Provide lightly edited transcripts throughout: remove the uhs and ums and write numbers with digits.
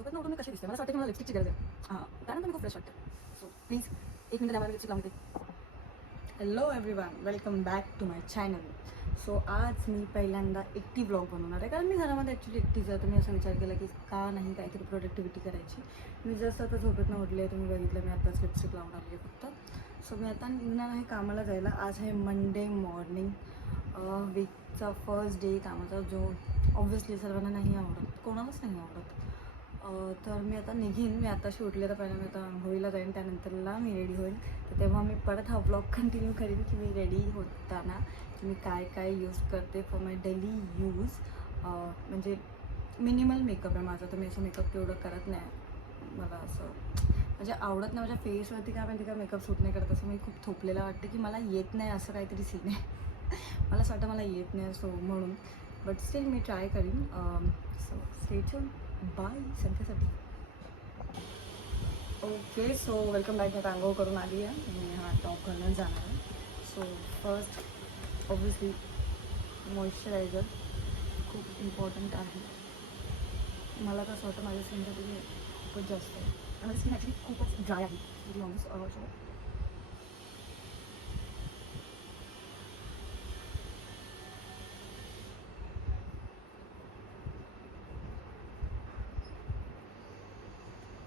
झोपेत उठून मी कशी दिसते, मला असं वाटतं की मला लिपस्टिकची गरज आहे. हां, त्यानंतर मी खूप फ्रेश वाटते. सो प्लीज 1 मिनिट द्या, मला लिपस्टिक लावून देते. Hello everyone, welcome back to my channel. So आज मी पहिल्यांदा एकटी ब्लॉग बनवणार आहे, कारण मी घरामध्ये ॲक्च्युली एकटीच आहे. तर मी असा विचार केला की का नाही काहीतरी प्रोडक्टिव्हिटी करायची. मी जसं आता झोपेतनं उठले, तुम्ही बघितलं मी आताच लिपस्टिक लावून आली आहे फक्त. सो मी आता निघणार आहे कामाला जायला. आज आहे मंडे मॉर्निंग, वीकचा फर्स्ट डे कामाचा, जो ऑब्व्हियसली सर्वांना नाही आवडत, कोणालाच नाही आवडत. तर मी आता निघीन. मी आताशी उठले, तर पहिला मी आता आंघोळीला जाईन, त्यानंतरला मी रेडी होईन. तर तेव्हा मी परत हा ब्लॉग कंटिन्यू करीन की मी रेडी होताना की मी काय काय यूज करते फॉर माय डेली यूज. म्हणजे मिनिमल मेकअप आहे माझा, तर मी असं मेकअप एवढं करत नाही. मला असं म्हणजे आवडत नाही, माझ्या फेसवरती काय माहिती का मेकअप सूट नाही करत. असं मी खूप थोपलेलं वाटतं की मला येत नाही, असं काहीतरी सीन आहे. मला असं वाटतं मला येत नाही, सो म्हणून. बट स्टील मी ट्राय करीन. So stay tune. बाय सध्यासाठी. Okay, so welcome back. मी आंघोळ करून आली आहे. मी हा टॉप घालून जाणार आहे. सो फर्स्ट ऑब्व्हियसली मॉइश्चरायझर खूप इम्पॉर्टंट आहे. मला कसं वाटतं माझ्या स्किनसाठी खूपच जास्त आहे. माझी स्किन ॲक्च्युली खूपच ड्राय आहे, to be honest. So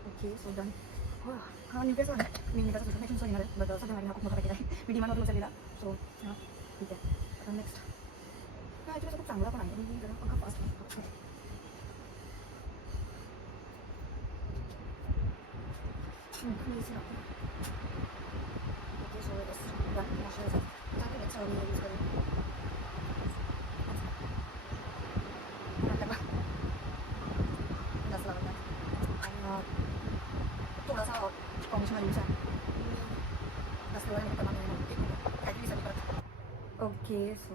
okay, so done. हा निघायचा आहे. मी निघायचा सुद्धा घेणार आहे, बट सध्या माझी हा खूप मोठा पॅकेट आहे. मी डिमांडवरून उचललेला. सो हां ठीक आहे. आता नेक्स्ट हा ॲक्च्युली खूप चांगला पण आहे. मी जरा पंखा फास्ट आहे. Okay, so yes done. Moisturiser next use करेन. जास्त लागत नाही आणि थोडासा कॉम्बिनेशन यूज आहे. जास्त वेळ नाही करणार. काहीतरी विसरली परत. ओके, सो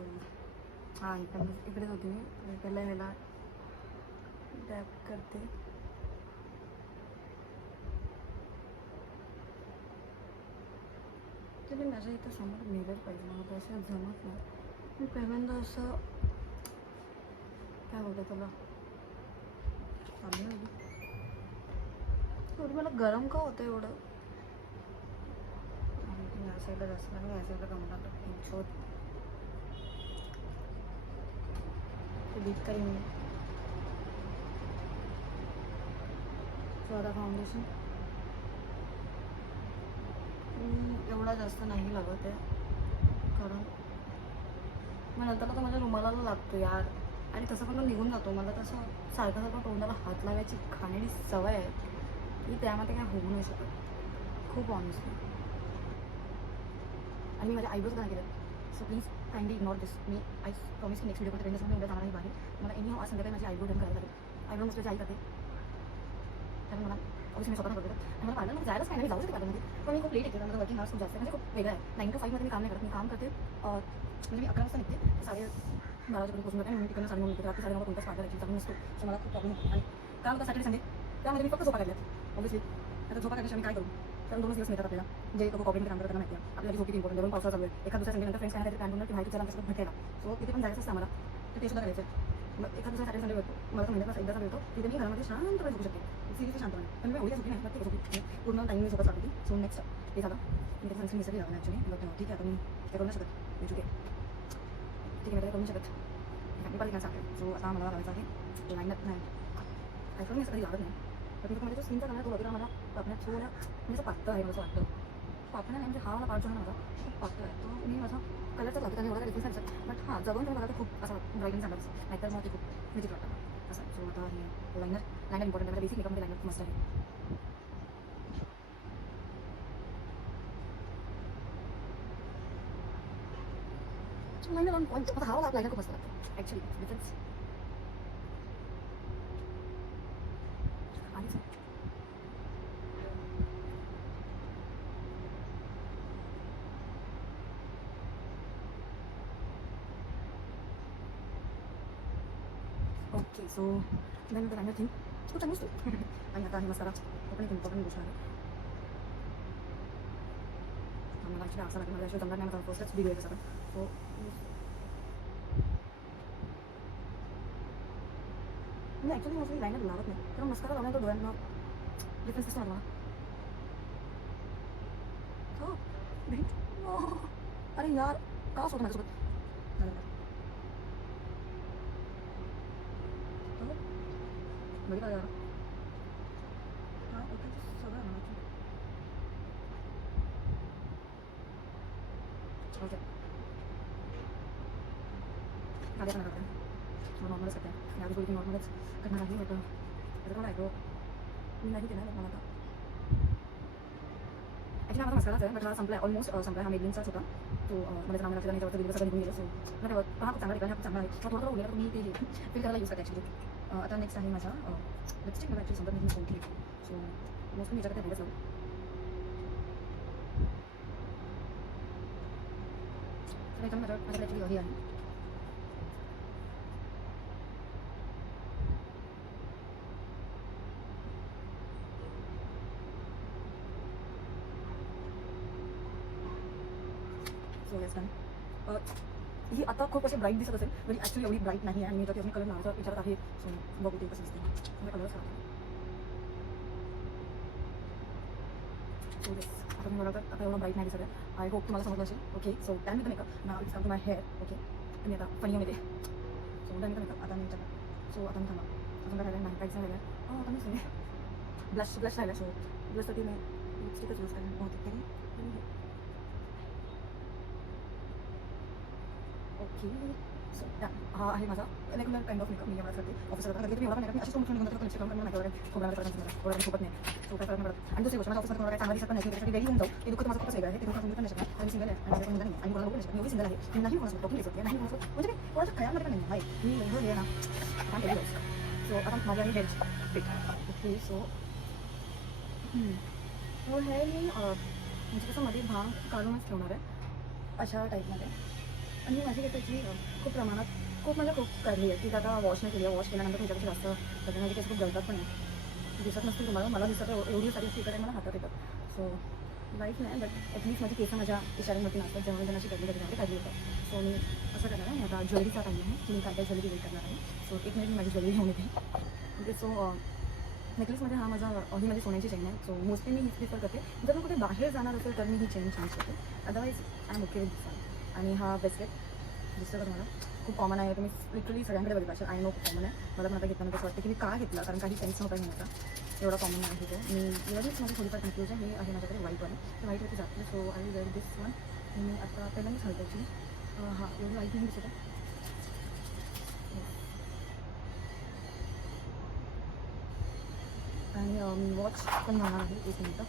हां इकडेच होती मी. पहिला ह्याला टॅप करते. तरी माझ्या इथं समोर मिरर पाहिजे, मला असं जमत नाही. मी पहिल्यांदा असं काय बोलतं त्याला चाललं एवढं मला गरम का होतं एवढं. या साईडला जास्त लागलं, या साईडला कमी लागलं. शोध ते डीप करीन मी. आता फाउंडेशन एवढा जास्त नाही लागत आहे, कारण मग नंतर तर माझ्या रुमालाला लागतो यार. आणि तसं पण निघून जातो. मला तसं सारखं सारखं तोंडाला हात लावायची खाण्याची सवय आहे की त्यामध्ये काय होऊ नाही शकत, खूप ऑनेस्टली. आणि मी माझ्या आयब्रोज नाही केलं. So please kindly ignore this. Me I promise की नेक्स्ट व्हिडिओ ट्रेंड असं मी उद्या जाणार आहे बाहेर. मला एनी आज संध्याकाळी माझी आयब्रो डन करायला लागेल. आयब्रो मस्त आई करते, कारण मला ऑब्वियसली मी स्वतः करते. आणि मला पार्लरमध्ये जायलाच काय नाही, मी जाऊ शकते पार्लरमध्ये. पण मी खूप लेट येते, माझं वर्किंग आवर्स खूप जास्त आहे. म्हणजे खूप वेगळं आहे. 9 to 5 मध्ये मी काम नाही करत. मी काम करते म्हणजे मी 11 वाजता निघते, 12:30 वाजेपर्यंत पोहोचून जाते. आणि मी तिकडनं 9:30 निघते. रात्री 9:30 कोणताच पार्लर ॲक्च्युली चालू नसतो. सो मला खूप प्रॉब्लेम होतो. आणि काम होतं सॅटर्डे संडे, त्यामध्ये मी फक्त झोपा काढल्यात ऑब्वियसली. आता झोपा काढल्याशिवाय मी काय करू, कारण 2 दिवस मिळतात आपल्याला. जे लोक कॉपरेट काम करतात त्यांना माहिती आहे आपल्याला झोप किती इम्पॉर्टंट. दोन पावसाळा चालू आहे, एका दुसऱ्या संडेनंतर फ्रेंड्स काय नाही प्लॅन करून की माहिती चला आमच्यासोबत भेटायला. सो तिथे पण जायचं असतं आम्हाला, तर ते सुद्धा करायचं आहे. मग एखाद दुसरा सॅटर्डे संडे भेटतो, मला तर महिन्यात एकदाचा भेटतो. तिथे मी घरामध्ये शांतपणे झोपू शकते, सिरियसली शांतपणे. पण मी एवढी झोपी नाही, प्रत्येक झोपी पूर्ण टाईम मी झोपत लागते. सो नेक्स्ट ते झालं. मी त्याचं सनस्क्रीन विसरली ॲक्च्युली. बट ठीक आहे, आता मी ते करू नाही शकत. मी चुके ठीक आहे, मी ते करू नाही शकत. मी परत काय सांगते. सो आता मला लावायचं आहे लाईनअप. नाही ॲक्च्युली मी असं कधी लागत नाही, पण मी म्हणजे स्किनचा कलर तो बघितला मला पापण्यात थोडा म्हणजे पातळ आहे, मला असं वाटतं. पापण्या नाही म्हणजे हा वाला पार्ट जो आहे माझा खूप पातळ आहे. तो मी माझा कलरचाच लागतो, कारण एवढा काही डिफरन्स नाही. बट हां जवळून तुम्ही बघा तर खूप असा ब्राईटनिंग चांगला दिसतो, नाहीतर मग ते खूप विचित्र वाटतं असं. सो आता हे लायनर इम्पॉर्टंट आहे. बेसिक मेकअपमध्ये लायनर मस्त आहे. Liner on point. आता हा वाला लायनर खूप मस्त लागतो ॲक्च्युली. डिफरन्स आधीच आहे. Okay, so then liner thing खूप चांगली असतो. आणि आता हे मसाला पण एक इम्पॉर्टंट गोष्ट आहे. मला ॲक्च्युली असं लागेल, मला अशी जमणार नाही. माझा फर्स्टच व्हिडिओ आहे सगळं. सो मी ॲक्च्युली मोस्टली लाईनर लावत नाही कारण मस्कारा लावल्यानंतर डोळ्यांना डिफरन्स दिसतो मला. हो भेट अरे यार का असं होतं माझ्यासोबत. बघितलं यार हा ओके सगळं म्हणायचं ओके गाडी पण करते नॉर्मलच करते यावेळी बोलती नॉर्मलच करणार आहे बट त्याचं कोण ऐकलं मी नाही केलं मला आता ॲक्च्युली माझा मस्कराच आहे बट मला संपला ऑलमोस्ट संपला हा मेडलिनचाच होता तो मला नाव लक्षात नाही त्यावरचं व्हिडिओ सगळं निघून गेलं सो मला हा खूप चांगला ठिकाणी हा खूप चांगला आहे थोडं थोडं उरलेलं तुम्ही ते फील करायला यूज करते ॲक्च्युली. आता नेक्स्ट आहे माझा लिपस्टिक मला ॲक्च्युली समजत नाही कोणती आहे सो मोस्टली मी याच्याकडे बघत लावू तर याच्यामध्ये माझ्याकडे ॲक्च्युली हे आहे सो येस मॅम ही आता खूप अशी ब्राईट दिसत असेल म्हणजे ॲक्च्युली एवढी ब्राईट नाही आहे आणि मी तर अजून कलर लावायचा विचारत आहे सो बघू ते कसं दिसते मला कलरच सो येस आता मी मला तर आता एवढा ब्राईट नाही दिसत आहे आय होप तुम्हाला समजलं असेल okay so tan with makeup now it's come to my hair okay आणि आता फनी येते सो टॅन विथ मेकअप आता मी विचारलं सो आता मी थांबा अजून काय राहिलं नाही काहीच नाही राहिलं आता मी सगळे ब्लश राहिला सो ब्लशसाठी मी लिपस्टिकच यूज करेन बहुतेक तरी ओके सो हा आहे माझा रेग्युलर काइंड ऑफ मेकअप मी एवढा करते ऑफिसला करते मी एवढा नाही अशी सोडून निघून जातो लिपस्टिक करून नाही एवढं खोबरा करत सोबत नाही सो काय फरक पडत आणि दुसरी गोष्ट माझ्या ऑफिसमध्ये काय चांगला दिसत नाही त्यासाठी वेगळी होऊन जाऊ ते दुःख माझं खूपच वेगळं आहे ते दुःख समजून नाही शकणार आणि सिंगल आहे आणि मुलगा नाही आणि कोणाला बघू शकत मी एवढी सिंगल आहे मी नाही कोणासोबत टॉकिंग शकते नाही कोणासोबत म्हणजे मी कोणाच्या खयामध्ये पण नाही आहे मी एवढं हे ना आता वेगळी सो आता माझी आहे हेल्थ फिट ओके सो तो हे मी म्हणजे कसं मध्ये भांग काढूनच ठेवणार आहे अशा टाईपमध्ये आणि माझी केसाची खूप प्रमाणात खूप काढली आहे ती आता वॉश नाही केली आहे वॉश केल्यानंतर त्याच्यापेक्षा जास्त त्याच्या माझी केस खूप गळतात पण नाही दिसत नसतील तुम्हाला मला दिसत एवढी सारी स्टिकर आहे मला हातात येतात सो लाईट नाही बट ॲटलीस्ट माझी केस माझ्या इशाऱ्यामध्ये नसतात जेव्हा त्यांना अशी त्याच्यामध्ये काढली होतं सो मी असं करणार आहे आता ज्वेलरीचा टाईम आहे की मी काय ज्वेलरी वेट करणार आहे सो एक मिनिट मी माझी ज्वेलरी घेऊन येते ओके सो नेकलेसमध्ये हा माझा ही माझी सोन्याची चेन आहे सो मोस्टली मी हीच प्रिफर करते जर मी कुठे बाहेर जाणार असेल तर मी ही चेन चेंज करते otherwise I am okay with this one आणि हा ब्रेसलेट दिसतं का तुम्हाला खूप कॉमन आहे तुम्ही लिटरली सगळ्यांकडे बघितलं असेल आय नो खूप कॉमन आहे मला पण आता घेतल्यानंतर असं वाटतं की मी का घेतला कारण काही सेन्स नव्हता घेण्याचा एवढा कॉमन आहे तो मी एवढीच माझी थोडीफार कन्फ्युजन हे आहे माझ्याकडे व्हाईटवाला तर व्हाईटवरती जाते so I will wear this one मी आता पहिला मी घालते ॲक्च्युली हां एवढी व्हाईट नाही दिसत आहे आणि मी वॉच पण घालणार आहे एक मिनिटं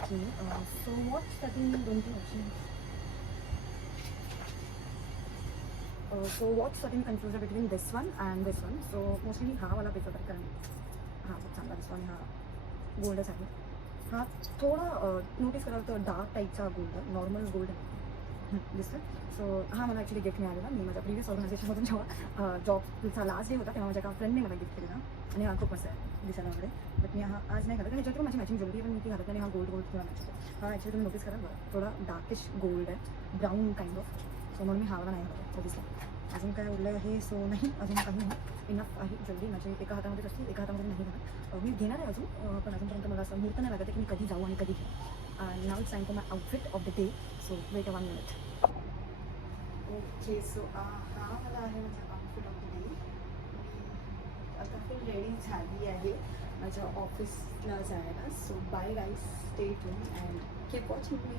ओके सो वॉचसाठी मी 2-3 ऑप्शन सो वॉचसाठी मी कन्फ्यूज आहे between this one and this one so mostly हा वाला प्रिफर करते कारण हा खूप चांगला दिसतो आणि हा गोल्डच आहे हा थोडा नोटीस कराल तर डार्क टाईपचा गोल्ड नॉर्मल गोल्ड दिसतं सो हा मला ॲक्च्युली गिफ्ट मिळालेला मी माझ्या प्रिव्हियस ऑर्गनायझेशनमधून जेव्हा जॉबचा लास्ट डे होता तेव्हा माझ्या एका फ्रेंडने मला गिफ्ट केलेला आणि हा खूप मस्त आहे दिसायला वगैरे बट मी हा आज नाही घालत आणि याच्यात पण माझी मॅचिंग ज्वेलरी पण मी ती घालत आणि हा गोल्ड थोडा मॅच होतो हा ॲक्च्युली तुम्ही नोटीस करा बरं थोडा डार्किश गोल्ड आहे ब्राऊन काइंड ऑफ सो म्हणून मी हा वाला नाही घालत ऑब्विसली अजून काय उरलं आहे सो नाही अजून काही नाही इनफ आहे ज्वेलरी माझी एका हातामध्येच असते एका हातामध्ये नाही घालत मी घेणार आहे अजून पण अजूनपर्यंत मला असं मुहूर्त नाही लागत की मी कधी जाऊ आणि कधी घेऊ नाव it's time for my outfit of the day so wait a 1 minute okay so हा मला आहे माझा आउटफिट ऑफ द डे मी आता फुल रेडी झाली आहे माझ्या ऑफिसला जायला so bye guys stay tune and keep watching me